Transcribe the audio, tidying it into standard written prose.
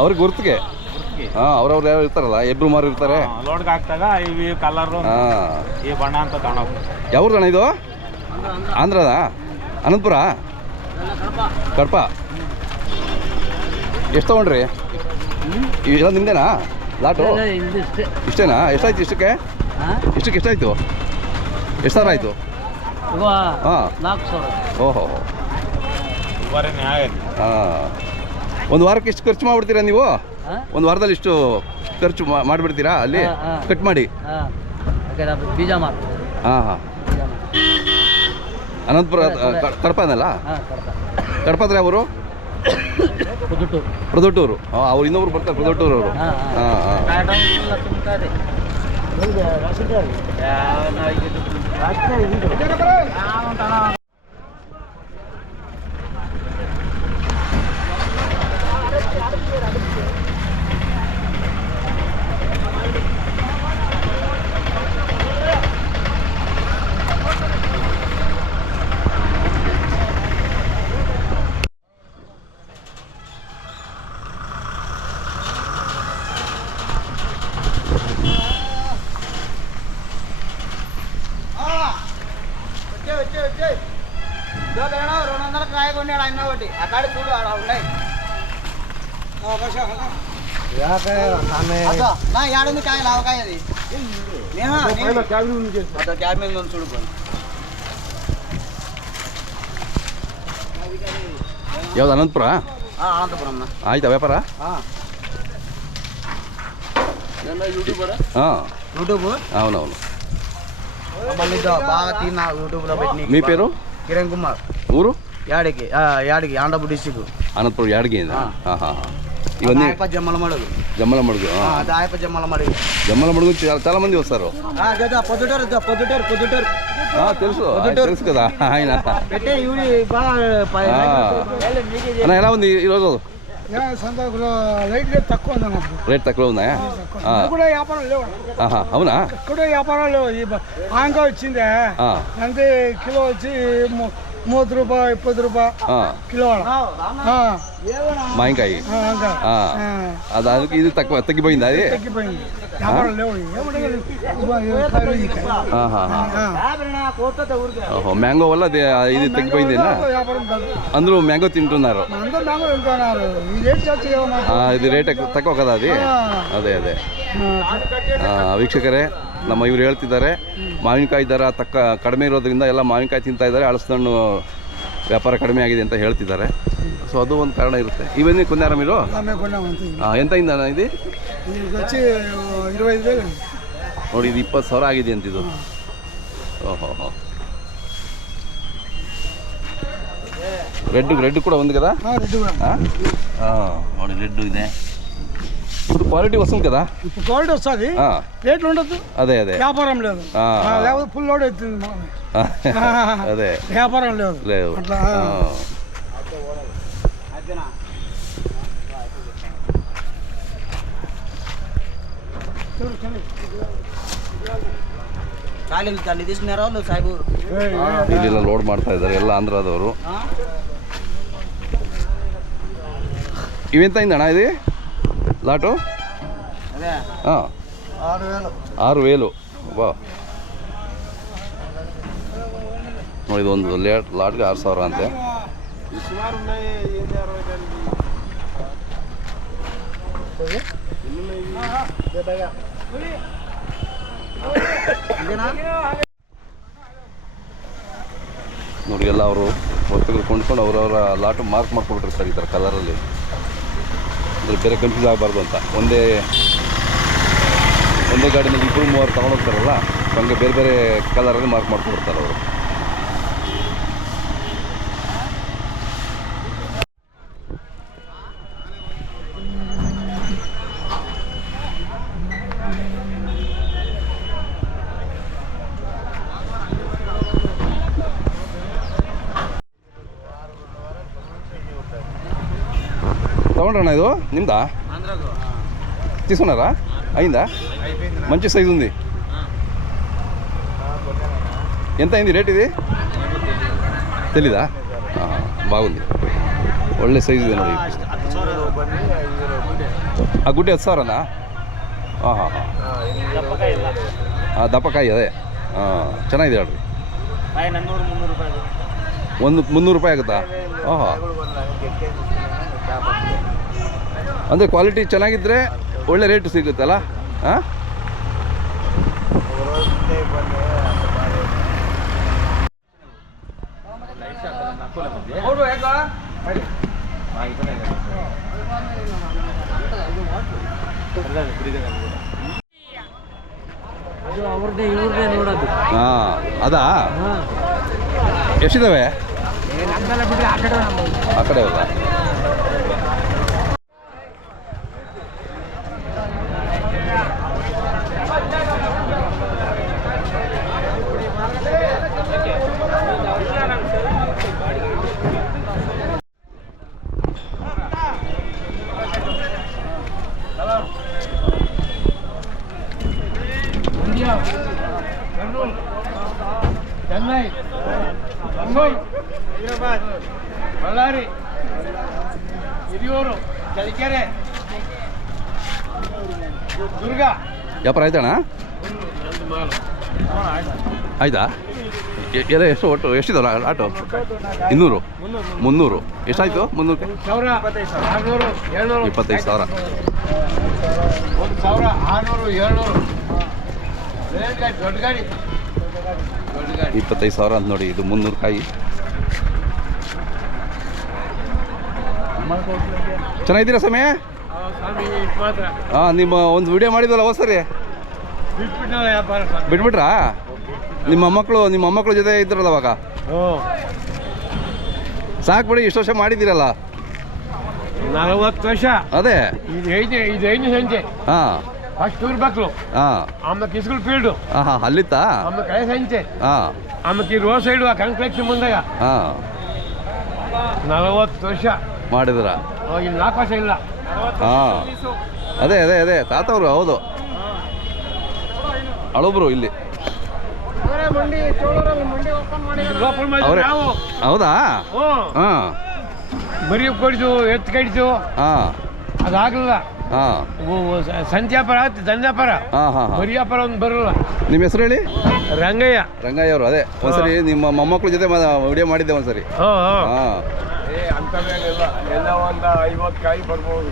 ಅವ್ರಿಗೆ ಗುರ್ತಿಗೆ ಹಾಂ ಅವ್ರವ್ರು ಯಾರು ಇರ್ತಾರಲ್ಲ ಇಬ್ರು ಮಾರು ಇರ್ತಾರೆ ಲೋಡ್ಗೆ ಹಾಕ್ದಾಗ ಇವಿ ಕಲರು ಈ ಬಣ್ಣ ಅಂತ ತಗೊಂಡೋಗ್ತಾರೆ. ಯಾವ್ದು ಅಣ್ಣ ಇದು? ಆಂಧ್ರದ ಅನಂತಪುರ ಕಡಪ. ಎಷ್ಟು ತೊಗೊಂಡ್ರಿ? ಇವೆಲ್ಲ ನಿಮ್ದೇನಾ ಲಾಟು? ಇಷ್ಟೇನಾ? ಎಷ್ಟಾಯ್ತು ಇಷ್ಟಕ್ಕೆ? ಎಷ್ಟಾಯ್ತು? ಎಷ್ಟು ಸಾವಿರ ಆಯಿತು? ಹಾಂ ಓಹೋ ಹಾಂ. ಒಂದು ವಾರಕ್ಕೆ ಎಷ್ಟು ಖರ್ಚು ಮಾಡಿಬಿಡ್ತೀರಾ ನೀವು? ಒಂದು ವಾರದಲ್ಲಿ ಇಷ್ಟು ಖರ್ಚು ಮಾಡಿಬಿಡ್ತೀರಾ ಅಲ್ಲಿ ಕಟ್ ಮಾಡಿ? ಬೀಜ ಹಾಂ ಹಾಂ. ಅನಂತಪುರ ಕಡಪನಲ್ಲ? ಕಡಪ ಅಂದರೆ ಅವರು ಪ್ರದೊಟ್ಟೂರು. ಅವ್ರು ಇನ್ನೊಬ್ರು ಬರ್ತಾರೆ ಪ್ರದೊಟ್ಟೂರು ಅವರು. ಹಾಂ ಹಾಂ. ಯಾವ್ದು ಅನಂತಪುರ? ಆಯ್ತಾ ವ್ಯಾಪಾರ? ಹಾಂ అవునవును. మీ పేరు? కిరణ్ కుమార్. ఊరు? యాడికి ఆంధ్రప్రదేశ్ డిస్ట్రిక్ట్ అనంతపురం. యాడికి? ఇవన్నీ జమ్మలమడుగు. జమ్మలమడుగు జమ్మలమడుగు చాలా మంది వస్తారు. తెలుసు తెలుసు కదా ఆయన. అన్న ఎలా ఉంది ఈరోజు? రేట్ తక్కువ ఉన్నాయా? అవునా? వ్యాపారాలు ఆంగా వచ్చిందే అంటే కిలో వచ్చి 30 రూపాయలు 20 రూపాయలు కిలో మాంకాయ. దానికి ఇది తగ్గిపోయింది. అది మ్యాంగో వల్ల ఇది తగ్గిపోయిందేనా? అందరూ మ్యాంగో తింటున్నారు. ఇది ರೇಟ್ ತಕ್ಕೋ కదా అది. ಅದೇ ವೀಕ್ಷಕರೇ, ನಮ್ಮ ಇವರು ಹೇಳ್ತಿದ್ದಾರೆ ಮಾವಿನಕಾಯಿ ದರ ಕಡಿಮೆ ಇರೋದ್ರಿಂದ ಎಲ್ಲ ಮಾವಿನಕಾಯಿ ತಿಂತಾ ಇದ್ದಾರೆ, ಹಲಸಿನಣ್ಣು ವ್ಯಾಪಾರ ಕಡಿಮೆ ಆಗಿದೆ ಅಂತ ಹೇಳ್ತಿದ್ದಾರೆ. ಸೊ ಅದು ಒಂದು ಕಾರಣ ಇರುತ್ತೆ. ಇವನ್ನೇ ಕೊನ್ನಾರ మీరు? ಎಂತ ಇಂದ ಇದು? ನೋಡಿ ಇದು 20,000 ಆಗಿದೆ ಅಂತಿದ್ದು. ಓಹೋ. రెడ్ కూడా ఉంది కదా? ನೋಡಿ రెడ్ ಇದೆ. ఇప్పుడు క్వాలిటీ వస్తుంది కదా? ఇప్పుడు క్వాలిటీ వస్తుంది, రేట్లు ఉండదు. అదే వ్యాపారం లేదు. లేకపోతే ఫుల్ లోడ్ అవుతుంది. అదే వ్యాపారం లేదు అట్లా. ಇಲ್ಲೆಲ್ಲ ಲೋಡ್ ಮಾಡ್ತಾ ಇದ್ದಾರೆ ಎಲ್ಲ ಆಂಧ್ರದವರು. ಇವೆಂತ ಇಂದಣ್ಣ ಇದು ಲಾಟು? 6,000. ಬಾ ನೋಡಿ, ಇದೊಂದು ಲಾಟ್ಗೆ 6,000 ಅಂತೆ. ನೋಡಿ ಎಲ್ಲ ಅವರು ವಸ್ತುಗಳು ಕೊಂಡ್ಕೊಂಡು ಅವರವರ ಲಾಟು ಮಾರ್ಕ್ ಮಾಡ್ಕೊಬಿಟ್ರೆ ಈ ಥರ ಕಲರಲ್ಲಿ. ಅಂದರೆ ಬೇರೆ ಕನ್ಫ್ಯೂಸ್ ಆಗಬಾರ್ದು ಅಂತ. ಒಂದೇ ಗಾಡಿನಲ್ಲಿ 2-3 ತೊಗೊಂಡೋಗ್ತಾರಲ್ಲ, ಹಂಗೆ ಬೇರೆ ಬೇರೆ ಕಲರಲ್ಲಿ ಮಾರ್ಕ್ ಮಾಡ್ಕೊಬಿಡ್ತಾರೆ ಅವರು. తోండ్రనా ఇది నిమ్దా తీసుకున్నారా అయిందా మంచి సైజు ఉంది ఎంత అయింది రేట్ ఇది తెలీదా బాగుంది ఒళ్ళే సైజు ಇದೆ ನೋಡಿ ಆ ಗುಡ್ಡೆ 10,000ನಾ? ಹಾಂ ಹಾಂ ಹಾಂ ದಪ್ಪಕಾಯಿ ಇಲ್ಲ. ಹಾಂ ದಪ್ಪಕಾಯಿ ಅದೇ ಹಾಂ ಚೆನ್ನಾಗಿದೆ ಹೇಳ್ರಿ. ಕಾಯಿ 200-300 ರೂಪಾಯಿ ಅದು. ಒಂದು 300 ರೂಪಾಯಿ ಆಗುತ್ತಾ? ಓಹೋ ಅಂದರೆ ಕ್ವಾಲಿಟಿ ಚೆನ್ನಾಗಿದ್ದರೆ ಒಳ್ಳೆ ರೇಟ್ ಸಿಗುತ್ತಲ್ಲ? ಹಾಂ ಅದು ಅವ್ರದ್ದೇ ಇವ್ರದ್ದೇ ನೋಡೋದು. ಹಾಂ ಅದಾ? ಎಷ್ಟಿದ್ದಾವೆ ನಮ್ದೆಲ್ಲ ಬಿಟ್ಟರೆ ಆ ಕಡೆ ನಮ್ಮದು. ಆ ಕಡೆ ಅಲ್ಲ? ಚೆನ್ನೈ, ಬೆಂಗಳೂರು, ಹೈದರಾಬಾದ್, ಬಳ್ಳಾರಿ, ಹಿರಿಯೂರು, ಚಳ್ಳಕೆರೆ, ದುರ್ಗ. ವ್ಯಾಪಾರ ಆಯ್ತಣ್ಣ? ಆಯ್ತಾ? ಎಲ್ಲ ಎಷ್ಟು ಒಟ್ಟು ಎಷ್ಟಿದಾವೆ ಆಟೋ? 200 300 ಎಷ್ಟಾಯಿತು? 300ಕ್ಕೆ 1,000, 600, 700, 25,000. 1,000, 600, 700. ದೊಡ್ಡ ಗಾಡಿ 25,000 ಅಂತ ನೋಡಿ. ಇದು 300 ಕಾಯಿ. ಚೆನ್ನಾಗಿದ್ದೀರಾ ಸಮಯ? ಸ್ವಾಮಿ ಮಾತ್ರ ಹಾಂ ನಿಮ್ಮ ಒಂದು ವಿಡಿಯೋ ಮಾಡಿದ್ವಲ್ಲ ಹೋದ ಸರಿ ಬಿಟ್ಬಿಟ್ಟು ವ್ಯಾಪಾರ ಸ್ವಾಮಿ. ಬಿಟ್ಬಿಟ್ರಾ? ನಿಮ್ಮ ಮೊಮ್ಮಕ್ಕಳ ಜೊತೆ ಇದ್ರಲ್ಲ ಅವಾಗ? ಸಾಕ್ಬಿಡಿ, ಇಷ್ಟು ವರ್ಷ ಮಾಡಿದ್ದೀರಲ್ಲ. 40 ವರ್ಷ. ಅದೇ ಇದು ಐದು ಸಂಜೆ ಹಾಂ ಫಸ್ಟ್ ಊರ್ ಮಕ್ಕಳು, ಹಾಂ ಆಮೇಲೆ ಕಿಸ್ಕೂಲ್ ಫೀಲ್ಡು, ಹಾಂ ಹಾಂ ಅಲ್ಲಿತ್ತಾ? ಆಮೇಲೆ ಕಡೆ ಸಂಜೆ, ಹಾಂ ಆಮೇಲೆ ಈ ರೋಡ್ ಸೈಡು ಕಾಂಪ್ಲೆಕ್ಸ್ ಮುಂದಾಗ ಹಾಂ 40 ವರ್ಷ ಮಾಡಿದ್ರ? ಇಲ್ಲಿ 4 ವರ್ಷ ಇಲ್ಲ. ಹಾಂ ಅದೇ ಅದೇ ಅದೇ ತಾತವರು. ಹೌದು ಹಳಬ್ರು ಇಲ್ಲಿ ಲೋಕಲ್ ಮಾಡಿದ್ರು ಅವರೇ. ನಾವು. ಹೌದಾ? ಹಾಂ ಮರಿ ಕೊಡಿದು ಎತ್ತು ಕಡಿದು ಹಾಂ ಅದಾಗಲಿಲ್ಲ. ಹಾಂ ಸಂತೆ ವ್ಯಾಪಾರ ಆಯ್ತು, ದಂಧ ವ್ಯಾಪಾರ, ಹಾಂ ಹಾಂ ಹಾಂ. ಮರಿ ವ್ಯಾಪಾರ ಒಂದು ಬರಲ್ಲ. ನಿಮ್ಮ ಹೆಸರು ಹೇಳಿ? ರಂಗಯ್ಯ. ರಂಗಯ್ಯ ಅವರು. ಅದೇ ಒಂದ್ಸರಿ ನಿಮ್ಮ ಮೊಮ್ಮಕ್ಕಳ ಜೊತೆ ವಿಡಿಯೋ ಮಾಡಿದ್ದೆ ಒಂದ್ಸರಿ. ಹಾಂ ಅಂಥವೇನಿಲ್ಲ, ಎಲ್ಲ ಒಂದು 50 ಕಾಯಿ ಬರ್ಬೋದು.